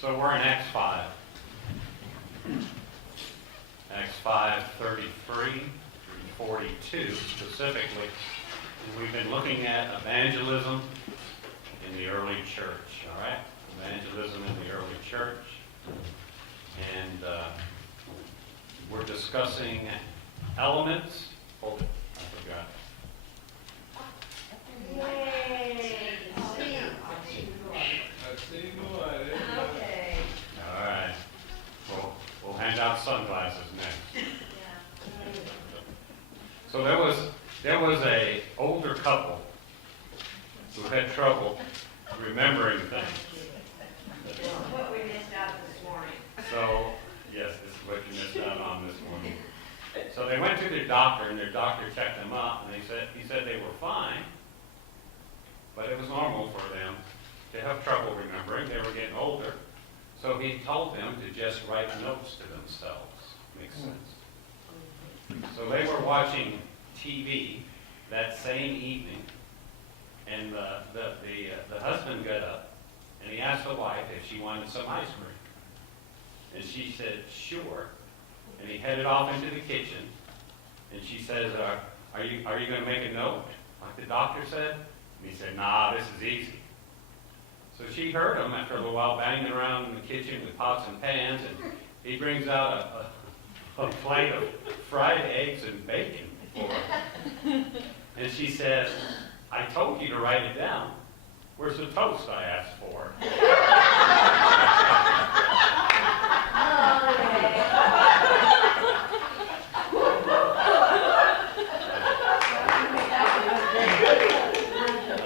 So we're in Acts 5. Acts 5:33 through 42 specifically. And we've been looking at evangelism in the early church, all right? Evangelism in the early church. And we're discussing elements. Hold it, I forgot. Okay. All right. We'll hand out sunglasses next. So there was a older couple who had trouble remembering things. What we missed out this morning. So, yes, this is what you missed out on this morning. So they went to their doctor, and their doctor checked them up, and he said they were fine, but it was normal for them to have trouble remembering. They were getting older. So he told them to just write notes to themselves. Makes sense. So they were watching TV that same evening, and the husband got up, and he asked the wife if she wanted some ice cream. And she said, sure. And he headed off into the kitchen, and she says, are you going to make a note, like the doctor said? And he said, nah, this is easy. So she heard him after a little while banging around in the kitchen with pots and pans, and he brings out a plate of fried eggs and bacon for her. And she says, I told you to write it down. Where's the toast I asked for? I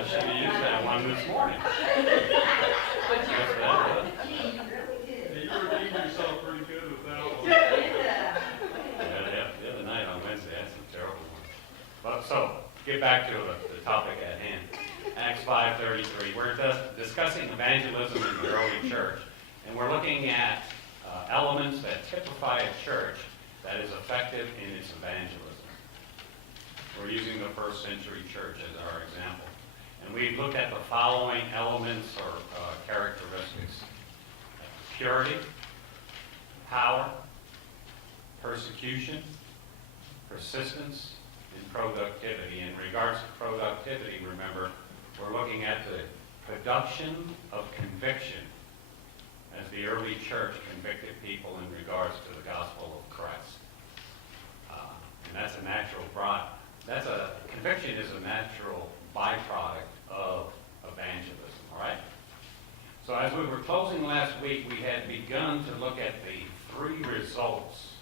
should have used that one this morning. You redeemed yourself pretty good with that one. Yeah, the other night on Wednesday, I had some terrible ones. But so, get back to the topic at hand. Acts 5:33. We're discussing evangelism in the early church, and we're looking at elements that typify a church that is effective in its evangelism. We're using the first century church as our example. And we've looked at the following elements or characteristics: purity, power, persecution, persistence, and productivity. In regards to productivity, remember, we're looking at the production of conviction as the early church convicted people in regards to the gospel of Christ. And that's a natural conviction is a natural byproduct of evangelism, all right? So as we were closing last week, we had begun to look at the three results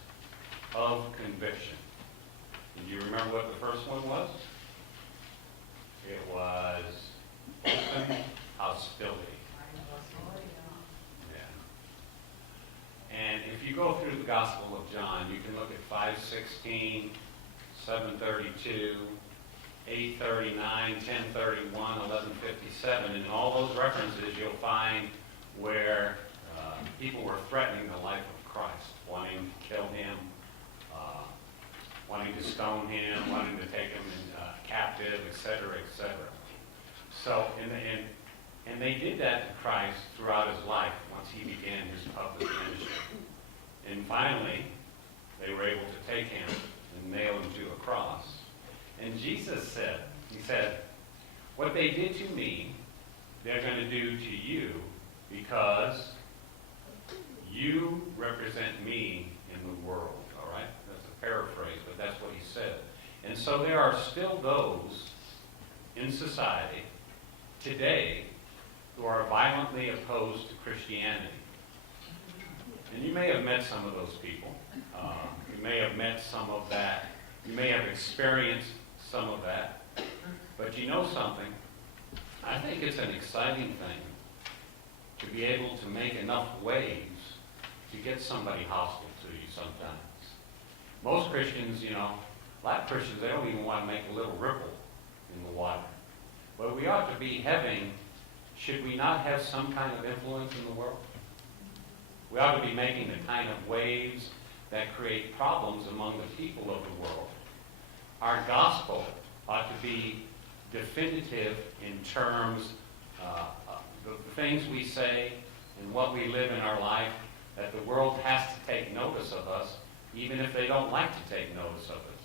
of conviction. Do you remember what the first one was? It was open hostility. Yeah. And if you go through the Gospel of John, you can look at 5:16, 7:32, 8:39, 10:31, 11:57, and in all those references you'll find where people were threatening the life of Christ, wanting to kill him, wanting to stone him, wanting to take him captive, etc., etc. So, and they did that to Christ throughout his life once he began his public ministry. And finally, they were able to take him and nail him to a cross. And Jesus said, he said, what they did to me, they're going to do to you because you represent me in the world. All right? That's a paraphrase, but that's what he said. And so there are still those in society today who are violently opposed to Christianity. And you may have met some of those people. You may have met some of that. You may have experienced some of that. But you know something? I think it's an exciting thing to be able to make enough waves to get somebody hostile to you sometimes. Most Christians, a lot of Christians, they don't even want to make a little ripple in the water. But we ought to be having, should we not have some kind of influence in the world? We ought to be making the kind of waves that create problems among the people of the world. Our gospel ought to be definitive in terms of the things we say and what we live in our life that the world has to take notice of us, even if they don't like to take notice of us.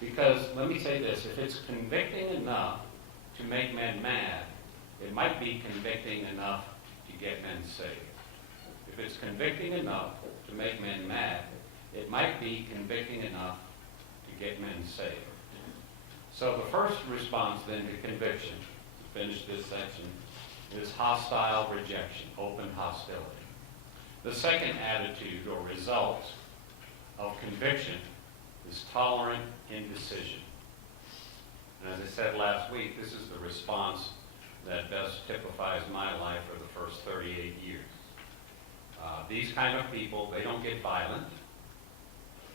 Because, let me say this, if it's convicting enough to make men mad, it might be convicting enough to get men saved. If it's convicting enough to make men mad, it might be convicting enough to get men saved. So the first response then to conviction, to finish this section, is hostile rejection, open hostility. The second attitude or result of conviction is tolerant indecision. And as I said last week, this is the response that best typifies my life for the first 38 years. These kind of people, they don't get violent.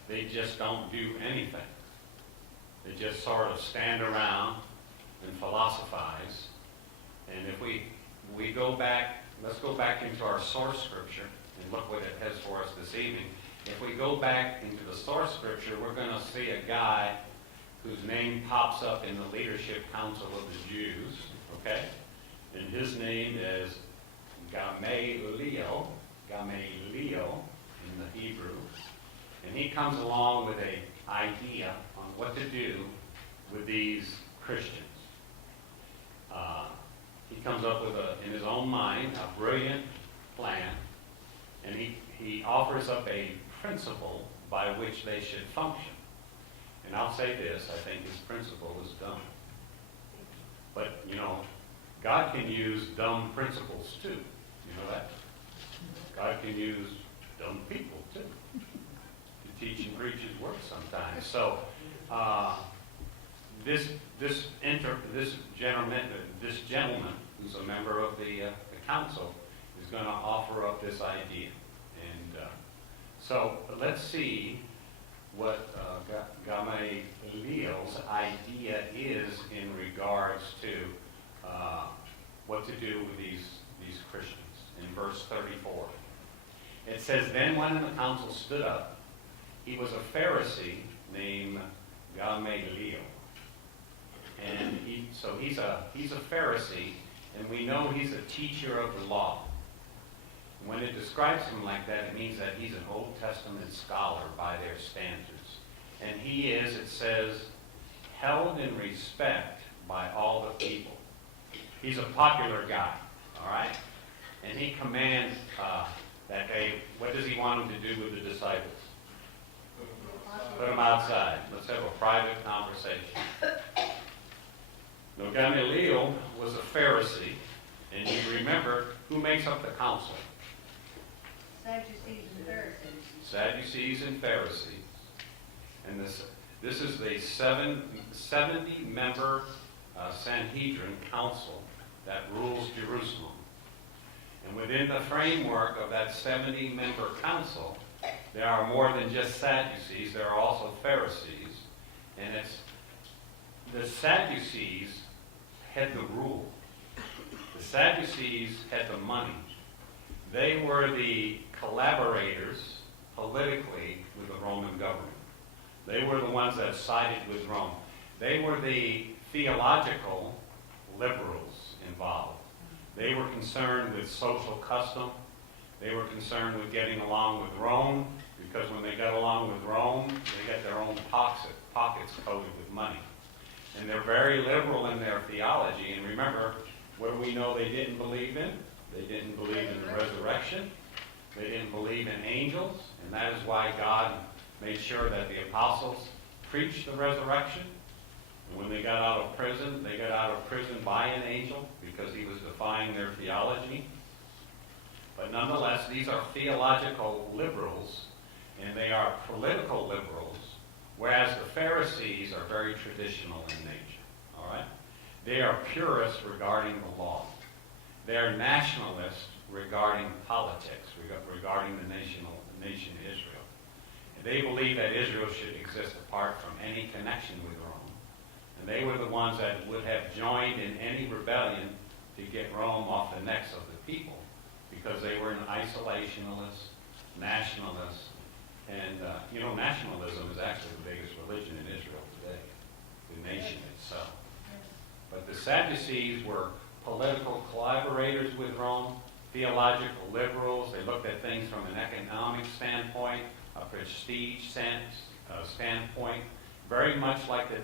They just don't do anything. They just sort of stand around and philosophize. And if we go back, let's go back into our source scripture and look what it has for us this evening. If we go back into the source scripture, we're going to see a guy whose name pops up in the leadership council of the Jews, okay? And his name is Gamaliel in the Hebrew. And he comes along with an idea on what to do with these Christians. He comes up with, in his own mind, a brilliant plan, and he offers up a principle by which they should function. And I'll say this, I think his principle is dumb. But, God can use dumb principles too. You know that? God can use dumb people too to teach and preach his word sometimes. So, this gentleman, who's a member of the council, is going to offer up this idea. And so let's see what Gamaliel's idea is in regards to what to do with these Christians. In verse 34, it says, "Then one of the council stood up. He was a Pharisee named Gamaliel." And he's a Pharisee, and we know he's a teacher of the law. When it describes him like that, it means that he's an Old Testament scholar by their standards. And he is, it says, held in respect by all the people. He's a popular guy, all right? And he commands that what does he want them to do with the disciples? Put them outside. Let's have a private conversation. Now, Gamaliel was a Pharisee, and you remember who makes up the council? Sadducees and Pharisees. Sadducees and Pharisees. And this is the 70-member Sanhedrin council that rules Jerusalem. And within the framework of that 70-member council, there are more than just Sadducees, there are also Pharisees. And the Sadducees had the rule. The Sadducees had the money. They were the collaborators politically with the Roman government. They were the ones that sided with Rome. They were the theological liberals involved. They were concerned with social custom. They were concerned with getting along with Rome, because when they got along with Rome, they got their own pockets coated with money. And they're very liberal in their theology. And remember, what do we know they didn't believe in? They didn't believe in the resurrection. They didn't believe in angels. And that is why God made sure that the apostles preached the resurrection. And when they got out of prison, they got out of prison by an angel because he was defying their theology. But nonetheless, these are theological liberals, and they are political liberals, whereas the Pharisees are very traditional in nature. All right? They are purists regarding the law. They are nationalists regarding politics, regarding the nation Israel. And they believe that Israel should exist apart from any connection with Rome. And they were the ones that would have joined in any rebellion to get Rome off the necks of the people, because they were an isolationist, nationalist, and nationalism is actually the biggest religion in Israel today, the nation itself. But the Sadducees were political collaborators with Rome, theological liberals. They looked at things from an economic standpoint, a prestige standpoint, very much like the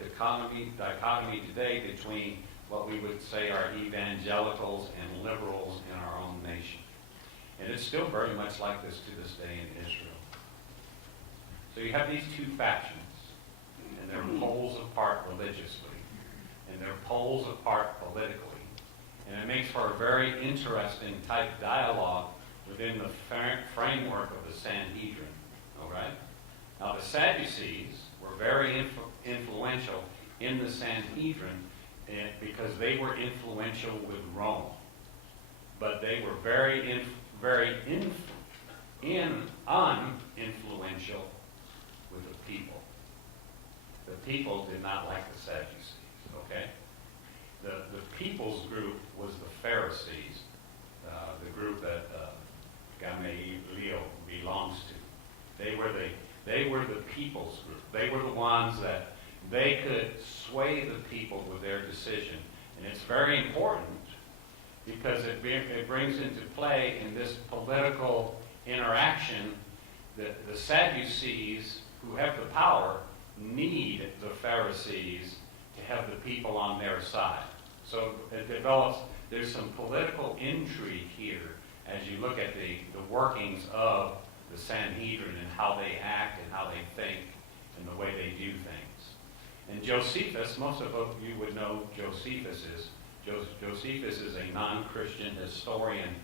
dichotomy today between what we would say are evangelicals and liberals in our own nation. And it's still very much like this to this day in Israel. So you have these two factions, and they're poles apart religiously, and they're poles apart politically. And it makes for a very interesting type dialogue within the framework of the Sanhedrin. All right? Now, the Sadducees were very influential in the Sanhedrin because they were influential with Rome. But they were very uninfluential with the people. The people did not like the Sadducees, okay? The people's group was the Pharisees, the group that Gamaliel belongs to. They were the people's group. They were the ones that they could sway the people with their decision. And it's very important because it brings into play in this political interaction that the Sadducees, who have the power, need the Pharisees to have the people on their side. So it develops, there's some political intrigue here as you look at the workings of the Sanhedrin and how they act and how they think and the way they do things. And Josephus, most of you would know Josephus is. Josephus is a non-Christian historian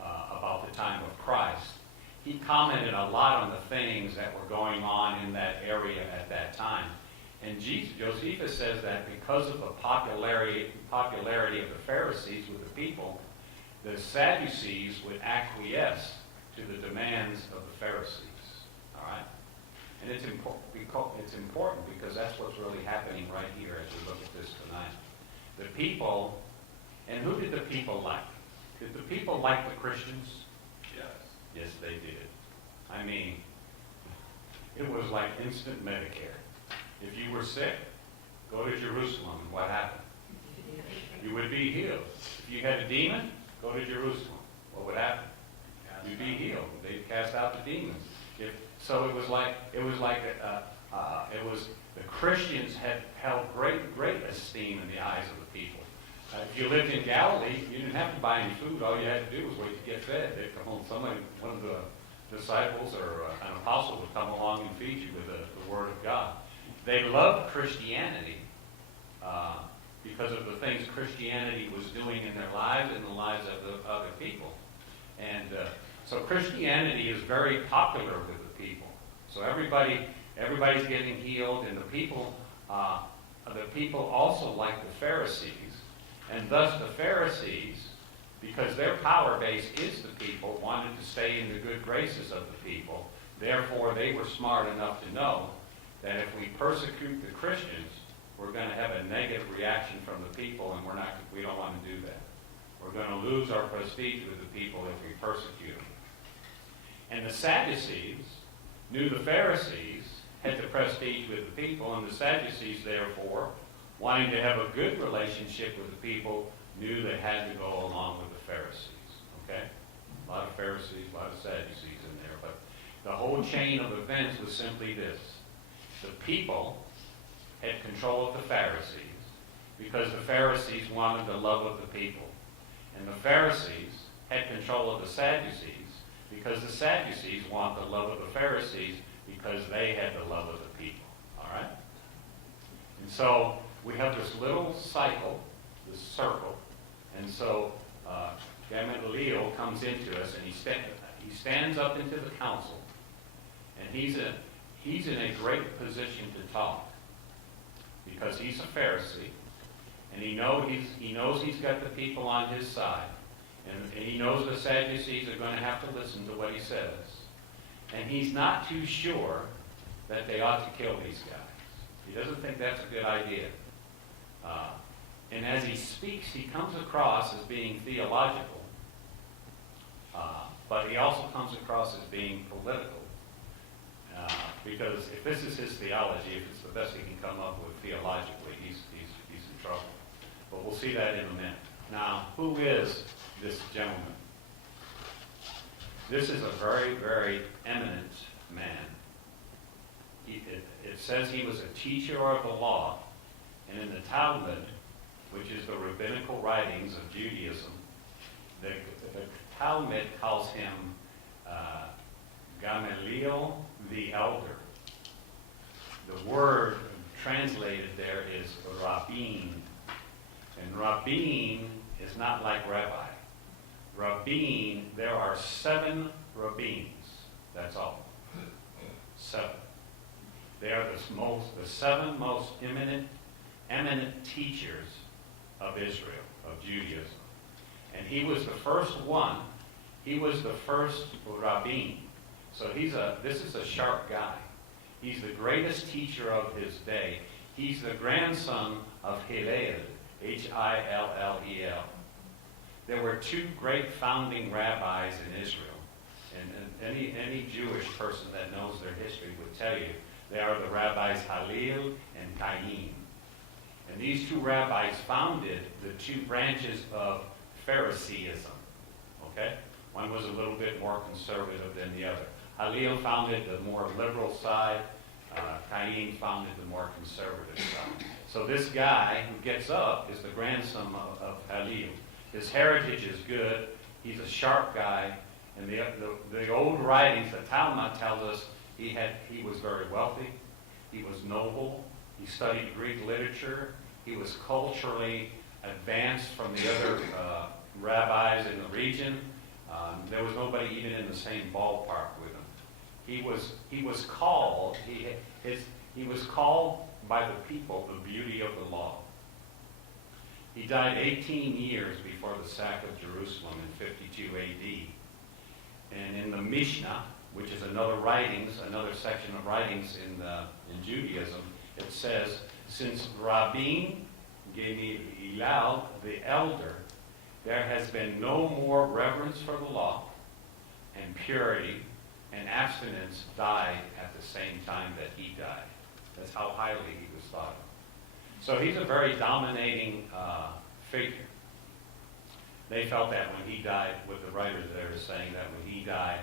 about the time of Christ. He commented a lot on the things that were going on in that area at that time. And Josephus says that because of the popularity of the Pharisees with the people, the Sadducees would acquiesce to the demands of the Pharisees. All right? And it's important because that's what's really happening right here as we look at this tonight. The people, and who did the people like? Did the people like the Christians? Yes. Yes, they did. I mean, it was like instant Medicare. If you were sick, go to Jerusalem. And what happened? You would be healed. If you had a demon, go to Jerusalem. What would happen? You'd be healed. They'd cast out the demons. So it was the Christians had held great esteem in the eyes of the people. If you lived in Galilee, you didn't have to buy any food. All you had to do was wait to get fed. They'd come home. One of the disciples or an apostle would come along and feed you with the Word of God. They loved Christianity because of the things Christianity was doing in their lives and the lives of the other people. And so Christianity is very popular with the people. So everybody's getting healed, and the people also like the Pharisees. And thus the Pharisees, because their power base is the people, wanted to stay in the good graces of the people. Therefore, they were smart enough to know that if we persecute the Christians, we're going to have a negative reaction from the people, and we don't want to do that. We're going to lose our prestige with the people if we persecute them. And the Sadducees knew the Pharisees had the prestige with the people, and the Sadducees, therefore, wanting to have a good relationship with the people, knew they had to go along with the Pharisees. Okay? A lot of Pharisees, a lot of Sadducees in there, but the whole chain of events was simply this. The people had control of the Pharisees because the Pharisees wanted the love of the people. And the Pharisees had control of the Sadducees because the Sadducees want the love of the Pharisees because they had the love of the people. All right? And so we have this little cycle, this circle. And so Gamaliel comes into us, and he stands up into the council, and he's in a great position to talk because he's a Pharisee, and he knows he's got the people on his side, and he knows the Sadducees are going to have to listen to what he says, and he's not too sure that they ought to kill these guys. He doesn't think that's a good idea. And as he speaks, he comes across as being theological, but he also comes across as being political. Because if this is his theology, if it's the best he can come up with theologically, he's in trouble. But we'll see that in a minute. Now, who is this gentleman? This is a very, very eminent man. It says he was a teacher of the law, and in the Talmud, which is the rabbinical writings of Judaism, the Talmud calls him Gamaliel the elder. The word translated there is rabbin. And rabbin is not like rabbi. Rabbin, there are 7 rabbins. That's all. 7. They are the 7 most eminent teachers of Israel, of Judaism. And he was the first one. He was the first rabbin. So this is a sharp guy. He's the greatest teacher of his day. He's the grandson of Hillel, Hillel. There were 2 great founding rabbis in Israel. And any Jewish person that knows their history would tell you they are the rabbis Hillel and Cain. And these 2 rabbis founded the 2 branches of Phariseeism. Okay? One was a little bit more conservative than the other. Hillel founded the more liberal side. Cain founded the more conservative side. So this guy who gets up is the grandson of Hillel. His heritage is good. He's a sharp guy. And the old writings, the Talmud tells us he was very wealthy. He was noble. He studied Greek literature. He was culturally advanced from the other rabbis in the region. There was nobody even in the same ballpark with him. He was called by the people the beauty of the law. He died 18 years before the sack of Jerusalem in 52 A.D. And in the Mishnah, which is another section of writings in Judaism, it says, since Rabbin Gamaliel the elder, there has been no more reverence for the law, and purity and abstinence died at the same time that he died. That's how highly he was thought of. So he's a very dominating figure. They felt that when he died, with the writers there is saying that when he died,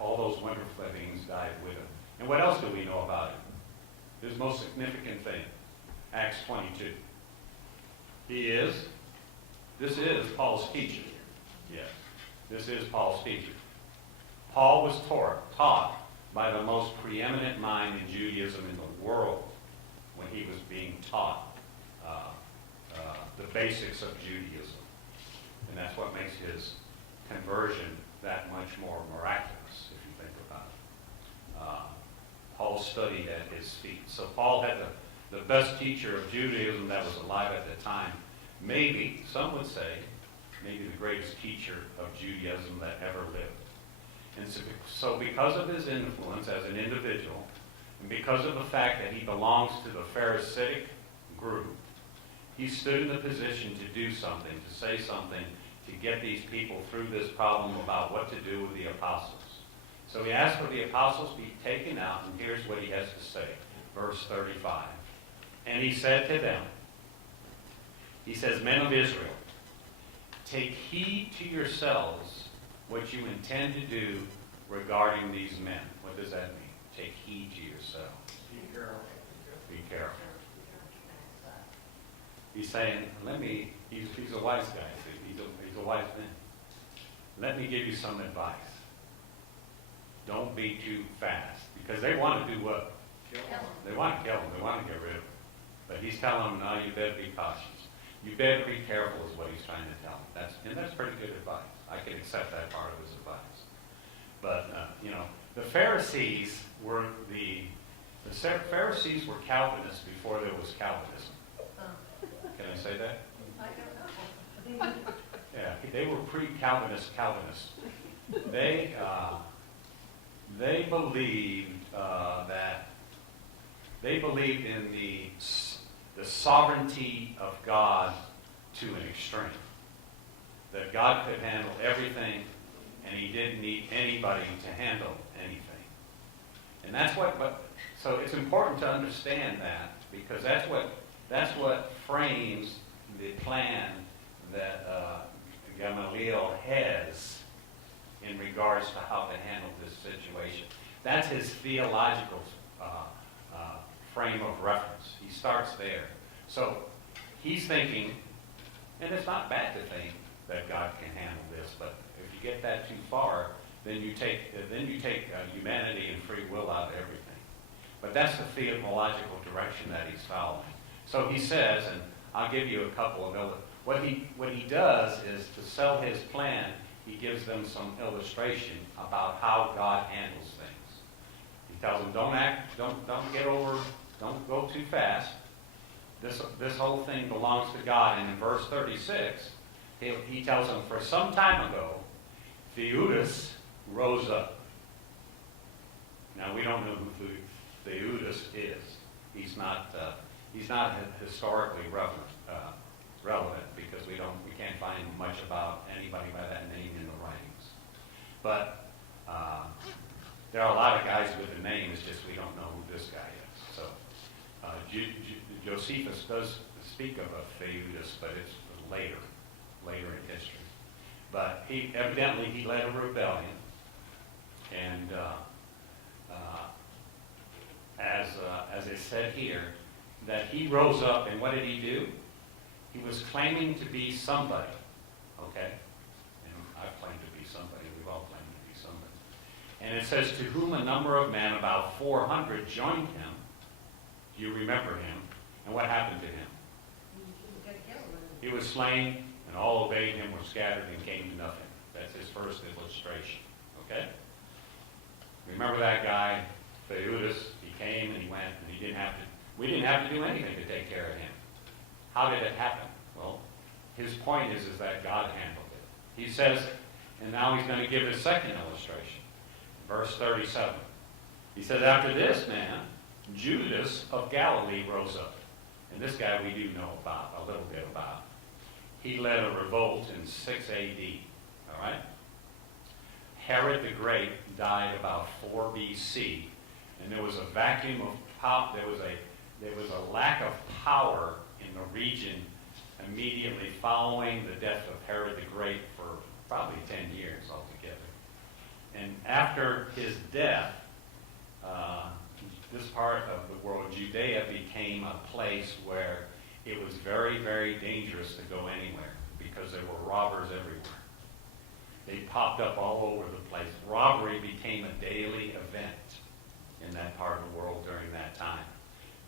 all those wonderful things died with him. And what else do we know about him? His most significant thing, Acts 22. This is Paul's teacher. Yes, this is Paul's teacher. Paul was taught by the most preeminent mind in Judaism in the world when he was being taught the basics of Judaism. And that's what makes his conversion that much more miraculous, if you think about it. Paul studied at his feet. So Paul had the best teacher of Judaism that was alive at the time. Maybe, some would say, maybe the greatest teacher of Judaism that ever lived. And so because of his influence as an individual, and because of the fact that he belongs to the Pharisaic group, he stood in the position to do something, to say something, to get these people through this problem about what to do with the apostles. So he asked for the apostles to be taken out, and here's what he has to say. Verse 35. And he said to them, he says, men of Israel, take heed to yourselves what you intend to do regarding these men. What does that mean? Take heed to yourselves. Be careful. Be careful. He's saying, he's a wise guy, see? He's a wise man. Let me give you some advice. Don't be too fast. Because they want to do what? Kill They want to kill him. They want to get rid of him. But he's telling them, no, you better be cautious. You better be careful is what he's trying to tell them. That's pretty good advice. I can accept that part of his advice. But, the Pharisees were Pharisees were Calvinists before there was Calvinism. Can I say that? I don't know. Yeah, they were pre-Calvinist Calvinists. They believed in the sovereignty of God to an extreme. That God could handle everything, and he didn't need anybody to handle anything. And that's so it's important to understand that, because that's what frames the plan that Gamaliel has far as to how to handle this situation. That's his theological frame of reference. He starts there. So he's thinking, and it's not bad to think that God can handle this, but if you get that too far, then you take humanity and free will out of everything. But that's the theological direction that he's following. So he says, and I'll give you a couple of what he does is to sell his plan. He gives them some illustration about how God handles things. He tells them, don't go too fast. This whole thing belongs to God. And in verse 36, he tells them, for some time ago, Theudas rose up. Now we don't know who Theudas is. He's not historically relevant because we can't find much about anybody by that name in the writings. But there are a lot of guys with the name. It's just we don't know who this guy is. So Josephus does speak of a Theudas, but it's later in history. But he led a rebellion, and as it said here, that he rose up, and what did he do? He was claiming to be somebody, okay? And I've claimed to be somebody. We've all claimed to be somebody. And it says, to whom a number of men, about 400, joined him. Do you remember him? And what happened to him? He was slain, and all obeyed him, were scattered, and came to nothing. That's his first illustration, okay? Remember that guy, Theudas? He came and he went, and we didn't have to do anything to take care of him. How did it happen? Well, his point is that God handled it. He says, and now he's going to give his second illustration. Verse 37. He says, after this man, Judas of Galilee rose up. And this guy we do know about, a little bit about. He led a revolt in 6 A.D., all right? Herod the Great died about 4 B.C., and there was a vacuum of power. There was a lack of power in the region immediately following the death of Herod the Great for probably 10 years altogether. And after his death, this part of the world, Judea, became a place where it was very, very dangerous to go anywhere because there were robbers everywhere. They popped up all over the place. Robbery became a daily event in that part of the world during that time.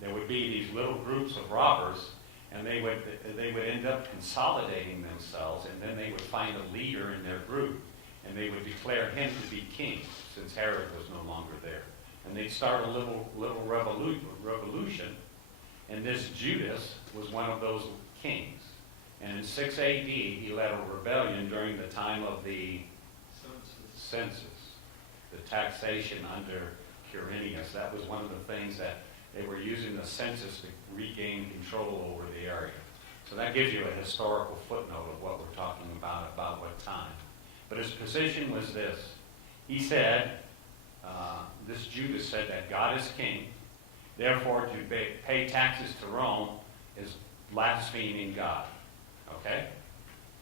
There would be these little groups of robbers, and they would end up consolidating themselves, and then they would find a leader in their group, and they would declare him to be king, since Herod was no longer there. And they'd start a little revolution, and this Judas was one of those kings. And in 6 A.D., he led a rebellion during the time of the census, the taxation under Quirinius. That was one of the things that they were using the census to regain control over the area. So that gives you a historical footnote of what we're talking about what time. But his position was this. He said, this Judas said that God is king. Therefore, to pay taxes to Rome is blaspheming God. Okay?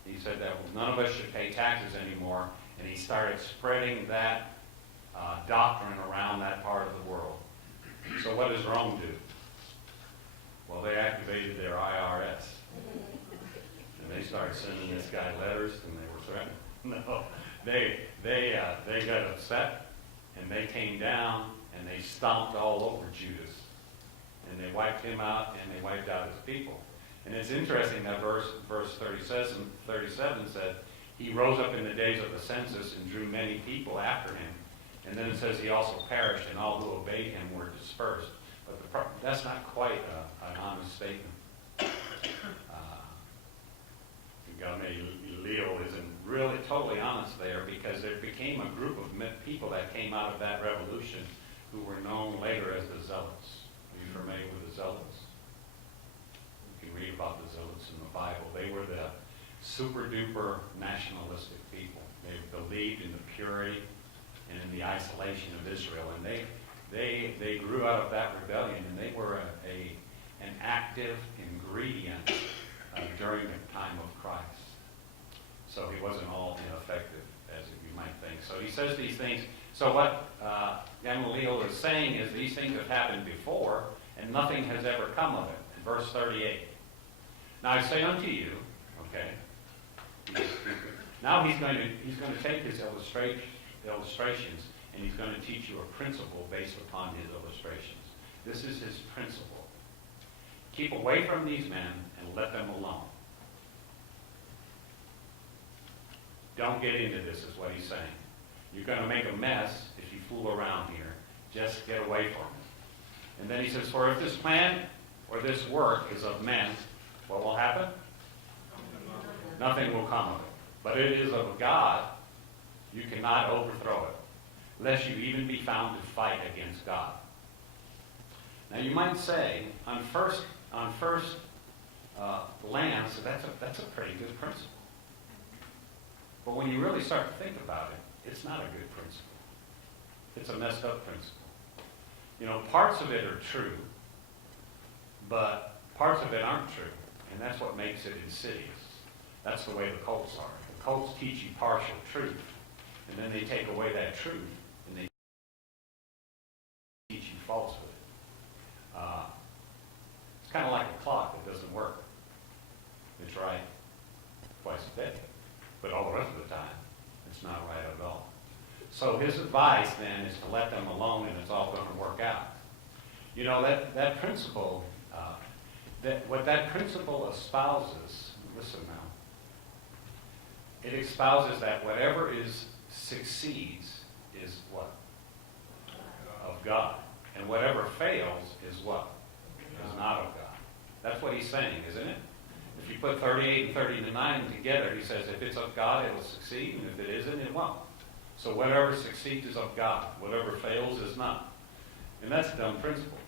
He said that none of us should pay taxes anymore, and he started spreading that doctrine around that part of the world. So what does Rome do? Well, they activated their IRS. And they started sending this guy letters, and they were threatening. No, they got upset, and they came down, and they stomped all over Judas. And they wiped him out, and they wiped out his people. And it's interesting that verse 37 said, he rose up in the days of the census and drew many people after him. And then it says he also perished, and all who obeyed him were dispersed. But that's not quite an honest statement. Leo isn't really totally honest there, because there became a group of people that came out of that revolution who were known later as the Zealots. Are you familiar with the Zealots? You can read about the Zealots in the Bible. They were the super-duper nationalistic people. They believed in the purity and in the isolation of Israel. And they grew out of that rebellion, and they were an active ingredient during the time of Christ. So he wasn't all ineffective, as you might think. So So he says these things. So what Gamaliel is saying is these things have happened before, and nothing has ever come of it. In verse 38. Now I say unto you, okay, now he's going to take his illustrations, and he's going to teach you a principle based upon his illustrations. This is his principle. Keep away from these men and let them alone. Don't get into this, is what he's saying. You're going to make a mess if you fool around here. Just get away from it. And then he says, for if this plan or this work is of men, what will happen? Nothing will come of it. But it is of God. You cannot overthrow it, lest you even be found to fight against God. Now you might say, on first glance, that's a pretty good principle. But when you really start to think about it, it's not a good principle. It's a messed up principle. You know, parts of it are true, but parts of it aren't true. And that's what makes it insidious. That's the way the cults are. The cults teach you partial truth, and then they take away that truth, and they teach you falsehood. It's kind of like a clock that doesn't work. It's right twice a day, but all the rest of the time, it's not right at all. So his advice then is to let them alone, and it's all going to work out. You know, that principle, what that principle espouses, listen now, it espouses that whatever succeeds is what? Of God. And whatever fails is what? Is not of God. That's what he's saying, isn't it? If you put 38 and 39 together, he says if it's of God, it will succeed, and if it isn't, it won't. So whatever succeeds is of God. Whatever fails is not. And that's a dumb principle.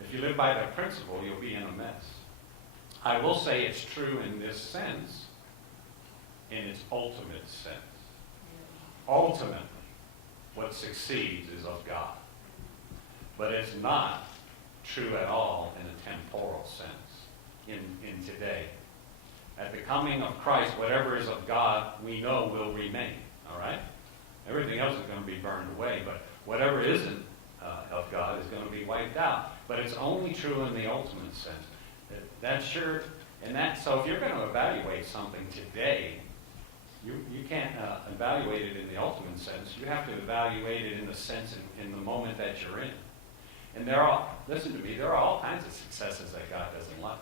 If you live by that principle, you'll be in a mess. I will say it's true in this sense, in its ultimate sense. Ultimately, what succeeds is of God. But it's not true at all in a temporal sense in today. At the coming of Christ, whatever is of God, we know will remain. All right? Everything else is going to be burned away, but whatever isn't of God is going to be wiped out. But it's only true in the ultimate sense. That's sure. So if you're going to evaluate something today, you can't evaluate it in the ultimate sense. You have to evaluate it in the sense in the moment that you're in. And listen to me, there are all kinds of successes that God doesn't like.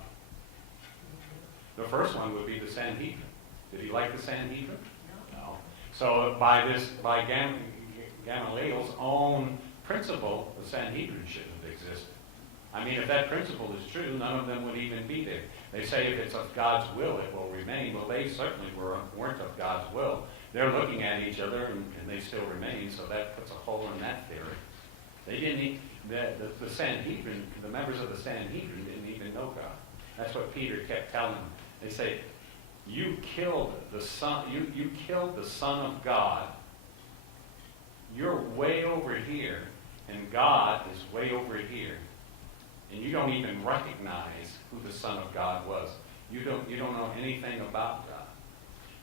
The first one would be the Sanhedrin. Did he like the Sanhedrin? No. So by Gamaliel's own principle, the Sanhedrin shouldn't have existed. I mean, if that principle is true, none of them would even be there. They say if it's of God's will, it will remain. Well, they certainly weren't of God's will. They're looking at each other, and they still remain, so that puts a hole in that theory. They didn't the Sanhedrin, the members of the Sanhedrin didn't even know God. That's what Peter kept telling them. They say, you killed the Son, you killed the Son of God. You're way over here, and God is way over here. And you don't even recognize who the Son of God was. You don't know anything about God.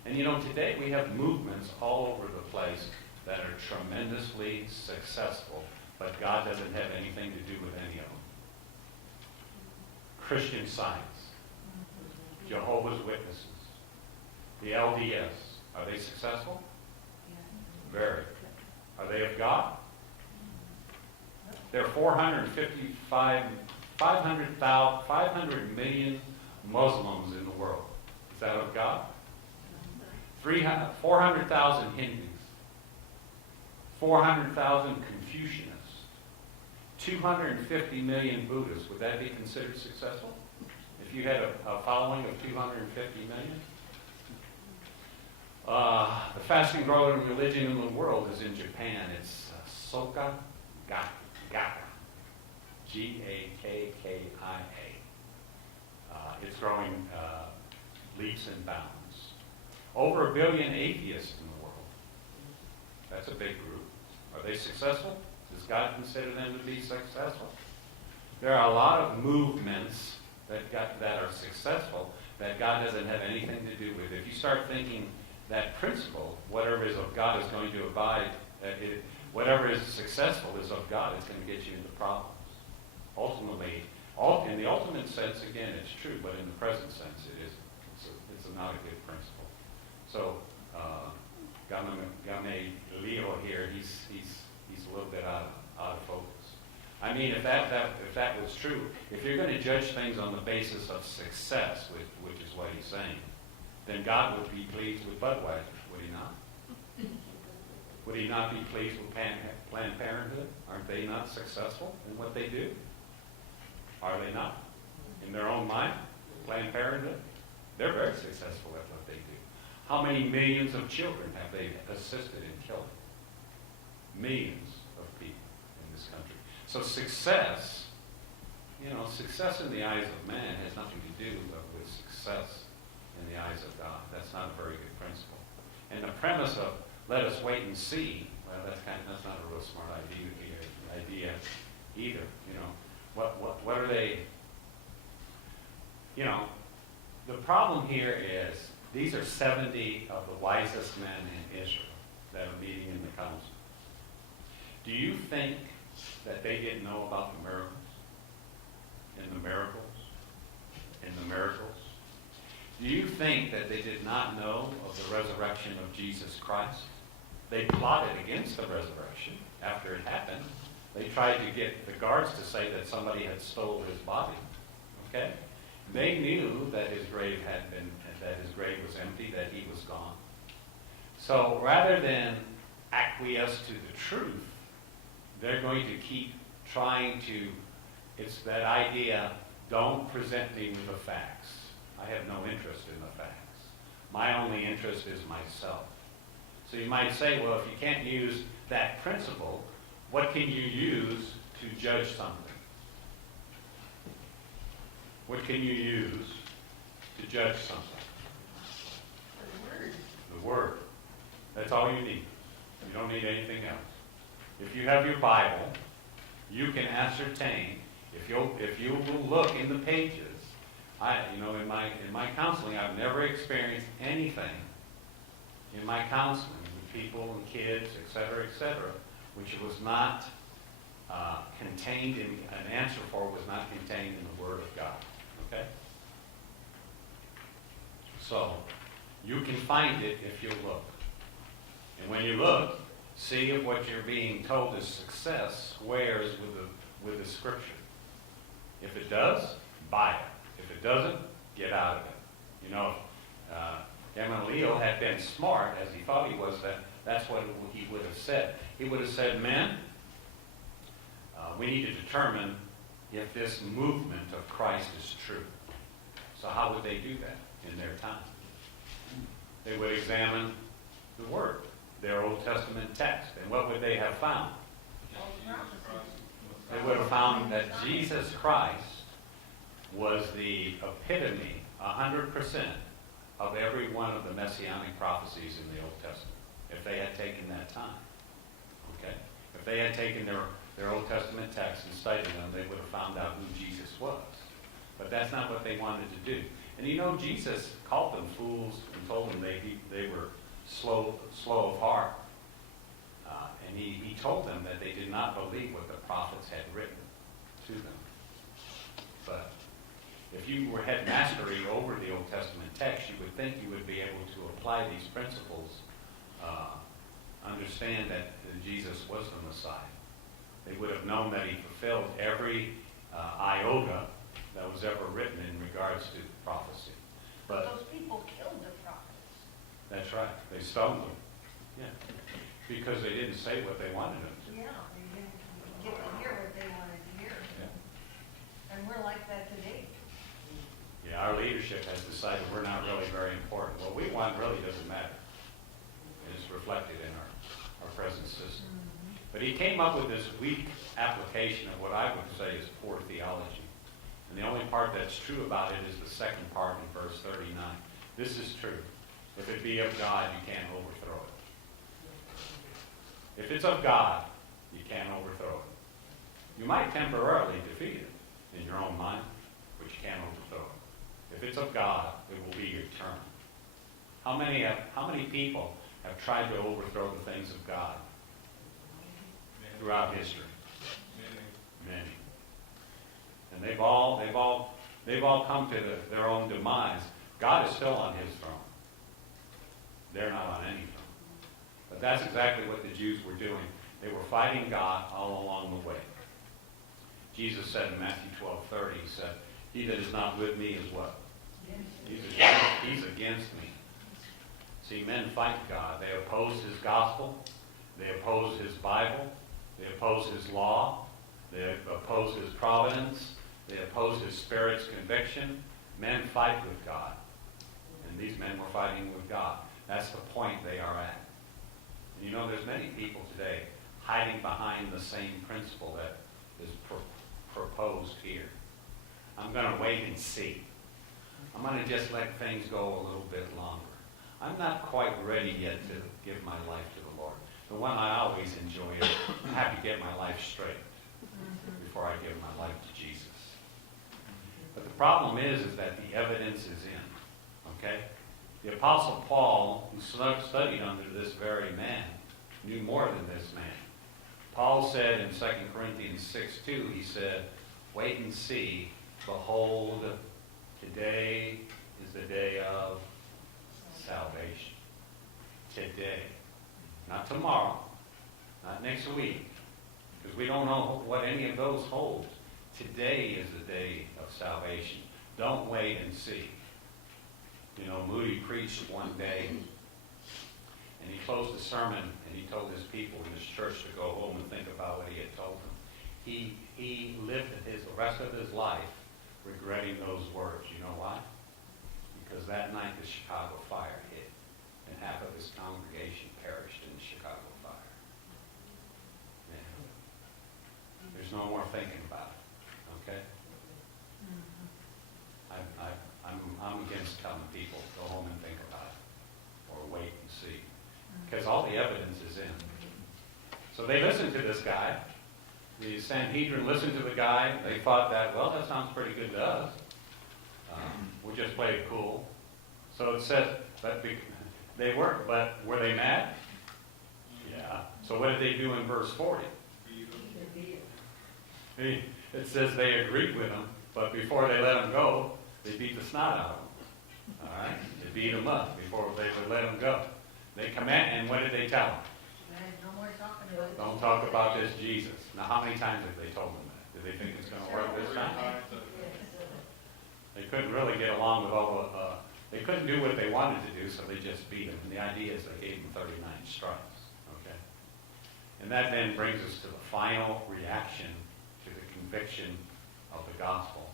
And you know, today we have movements all over the place that are tremendously successful, but God doesn't have anything to do with any of them. Christian Science, Jehovah's Witnesses, the LDS, are they successful? Very. Are they of God? There are 500 million Muslims in the world. Is that of God? 400,000 Hindus, 400,000 Confucianists, 250 million Buddhists. Would that be considered successful? If you had a following of 250 million? The fastest growing religion in the world is in Japan. It's Soka Gakkai. Gakkia. It's growing leaps and bounds. Over 1 billion atheists in the world. That's a big group. Are they successful? Does God consider them to be successful? There are a lot of movements that are successful that God doesn't have anything to do with. If you start thinking that principle, whatever is of God is going to abide, whatever is successful is of God, it's going to get you into problems. Ultimately, in the ultimate sense, again, it's true, but in the present sense, it isn't. It's not a good principle. So, Game Leo here, he's a little bit out of focus. I mean, if that was true, if you're going to judge things on the basis of success, which is what he's saying, then God would be pleased with Budweiser, would he not? Would he not be pleased with Planned Parenthood? Aren't they not successful in what they do? Are they not? In their own mind, Planned Parenthood? They're very successful at what they do. How many millions of children have they assisted in killing? Millions of people in this country. So success, success in the eyes of man has nothing to do with success in the eyes of God. That's not a very good principle. And the premise of let us wait and see, well, that's not a real smart idea either. What are they? The problem here is these are 70 of the wisest men in Israel that are meeting in the council. Do you think that they didn't know about the miracles? And the miracles? And the miracles? Do you think that they did not know of the resurrection of Jesus Christ? They plotted against the resurrection after it happened. They tried to get the guards to say that somebody had stolen his body. Okay? They knew that his grave was empty, that he was gone. So rather than acquiesce to the truth, they're going to keep trying to, it's that idea, don't present me with the facts. I have no interest in the facts. My only interest is myself. So you might say, well, if you can't use that principle, what can you use to judge something? What can you use to judge something? The Word. The Word. That's all you need. You don't need anything else. If you have your Bible, you can ascertain, if you will look in the pages, in my counseling, I've never experienced anything in my counseling with people and kids, etc., which was not contained in, an answer for was not contained in the Word of God. Okay? So, you can find it if you look. And when you look, see if what you're being told is success squares with the Scripture. If it does, buy it. If it doesn't, get out of it. Gamaliel had been smart, as he thought he was, that's what he would have said. He would have said, men, we need to determine if this movement of Christ is true. So how would they do that in their time? They would examine the Word, their Old Testament text. And what would they have found? They would have found that Jesus Christ was the epitome, 100%, of every one of the messianic prophecies in the Old Testament, if they had taken that time. Okay? If they had taken their Old Testament texts and studied them, they would have found out who Jesus was. But that's not what they wanted to do. And Jesus called them fools and told them they were slow of heart. And he told them that they did not believe what the prophets had written to them. But if you had mastery over the Old Testament text, you would think you would be able to apply these principles, understand that Jesus was the Messiah. They would have known that he fulfilled every iota that was ever written in regards to prophecy. But those people killed the prophets. that's right. They stoned them. Yeah. Because they didn't say what they wanted them to. Yeah, they didn't get to hear what they wanted to hear. Yeah. And we're like that today. Yeah, our leadership has decided we're not really very important. What we want really doesn't matter. It's reflected in our present system. Mm-hmm. But he came up with this weak application of what I would say is poor theology. And the only part that's true about it is the second part in verse 39. This is true. If it be of God, you can't overthrow it. If it's of God, you can't overthrow it. You might temporarily defeat it in your own mind, but you can't overthrow it. If it's of God, it will be eternal. How many people have tried to overthrow the things of God throughout history? Many. And they've all come to their own demise. God is still on his throne. They're not on any throne. But that's exactly what the Jews were doing. They were fighting God all along the way. Jesus said in Matthew 12:30, he said, "He that is not with me is what? He's against me." See, men fight God. They oppose his gospel. They oppose his Bible. They oppose his law. They oppose his providence. They oppose his Spirit's conviction. Men fight with God. And these men were fighting with God. That's the point they are at. And you know, there's many people today hiding behind the same principle that is proposed here. I'm going to wait and see. I'm going to just let things go a little bit longer. I'm not quite ready yet to give my life to the Lord. The one I always enjoy is I have to get my life straight before I give my life to Jesus. But the problem is that the evidence is in. Okay? The Apostle Paul, who studied under this very man, knew more than this man. Paul said in 2 Corinthians 6:2, he said, "Wait and see, behold, today is the day of salvation." Today. Not tomorrow. Not next week. Because we don't know what any of those hold. Today is the day of salvation. Don't wait and see. You know, Moody preached one day, and he closed the sermon, and he told his people in his church to go home and think about what he had told them. He lived the rest of his life regretting those words. You know why? Because that night the Chicago fire hit, and half of his congregation perished in the Chicago fire. Yeah. There's no more thinking about it. Okay? I'm against telling people, go home and think about it, or wait and see. Because all the evidence is in. So they listened to this guy. The Sanhedrin listened to the guy. They thought that, well, that sounds pretty good to us. We'll just play it cool. So it says, but were they mad? Yeah. So what did they do in verse 40? It says they agreed with him, but before they let him go, they beat the snot out of him. All right? They beat him up before they would let him go. They come in, and what did they tell him? No more talking about it. Don't talk about this Jesus. Now, how many times have they told him that? Do they think it's going to work this time? They couldn't really get along with all the... they couldn't do what they wanted to do, so they just beat him. And the idea is they gave him 39 stripes. Okay? And that then brings us to the final reaction to the conviction of the gospel.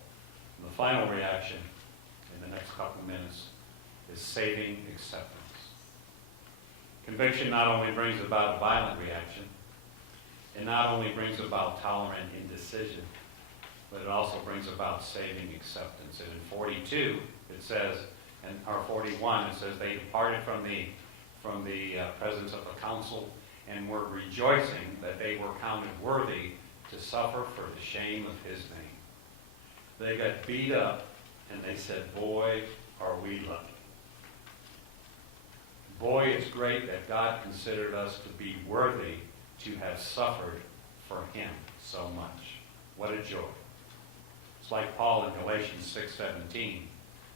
And the final reaction in the next couple of minutes is saving acceptance. Conviction not only brings about a violent reaction, it not only brings about tolerant indecision, but it also brings about saving acceptance. And in 42, it says, or 41, it says, they departed from the presence of the council and were rejoicing that they were counted worthy to suffer for the shame of his name. They got beat up, and they said, boy, are we lucky. Boy, it's great that God considered us to be worthy to have suffered for him so much. What a joy. It's like Paul in Galatians 6:17.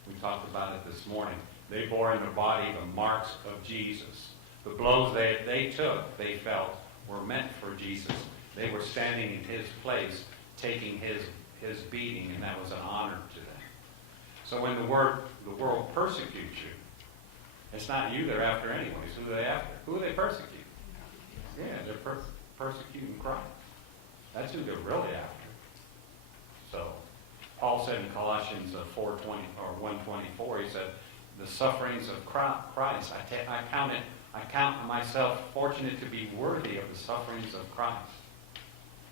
We talked about it this morning. They bore in their body the marks of Jesus. The blows they took, they felt, were meant for Jesus. They were standing in his place, taking his beating, and that was an honor to them. So when the world persecutes you, it's not you they're after anyways. Who are they after? Who are they persecuting? Yeah, they're persecuting Christ. That's who they're really after. So Paul said in Colossians 4:20 or 1:24, he said, "The sufferings of Christ, I count myself fortunate to be worthy of the sufferings of Christ."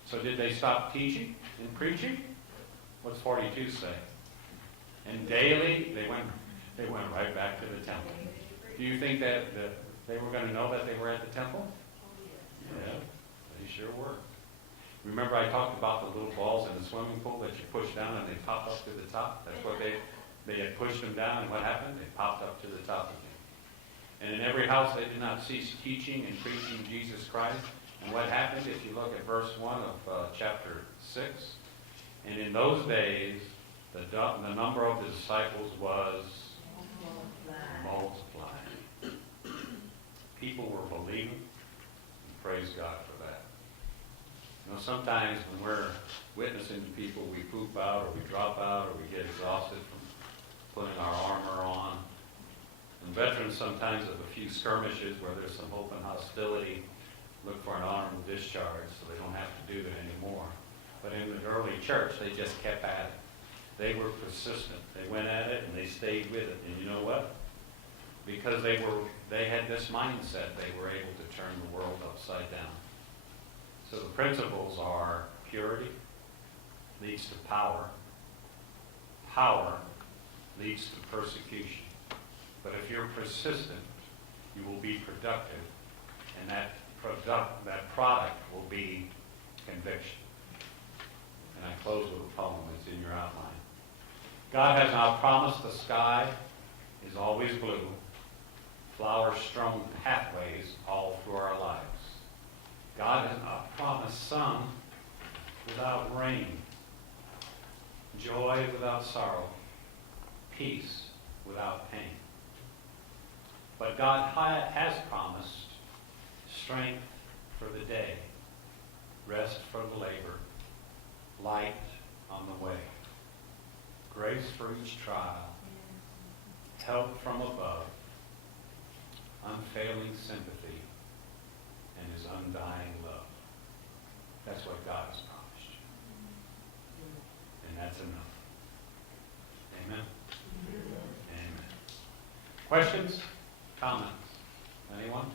So did they stop teaching and preaching? What's 42 say? And daily they went right back to the temple. Do you think that they were going to know that they were at the temple? Yeah, they sure were. Remember I talked about the little balls in the swimming pool that you push down and they pop up to the top? That's what they had pushed them down, and what happened? They popped up to the top again. And in every house they did not cease teaching and preaching Jesus Christ. And what happened, if you look at verse 1 of chapter 6, and in those days the number of the disciples was multiplied. People were believing, and praise God for that. You know, sometimes when we're witnessing to people, we poop out or we drop out or we get exhausted from putting our armor on. And veterans sometimes have a few skirmishes where there's some open hostility, look for an honorable discharge so they don't have to do that anymore. But in the early church, they just kept at it. They were persistent. They went at it and they stayed with it. And you know what? Because they had this mindset, they were able to turn the world upside down. So the principles are purity leads to power. Power leads to persecution. But if you're persistent, you will be productive, and that product will be conviction. And I close with a poem that's in your outline. God has not promised the sky is always blue, flower-strewn pathways all through our lives. God has not promised sun without rain, joy without sorrow, peace without pain. But God has promised strength for the day, rest for the labor, light on the way, grace for each trial, help from above, unfailing sympathy, and his undying love. That's what God has promised you. And that's enough. Amen? Amen. Questions? Comments? Anyone?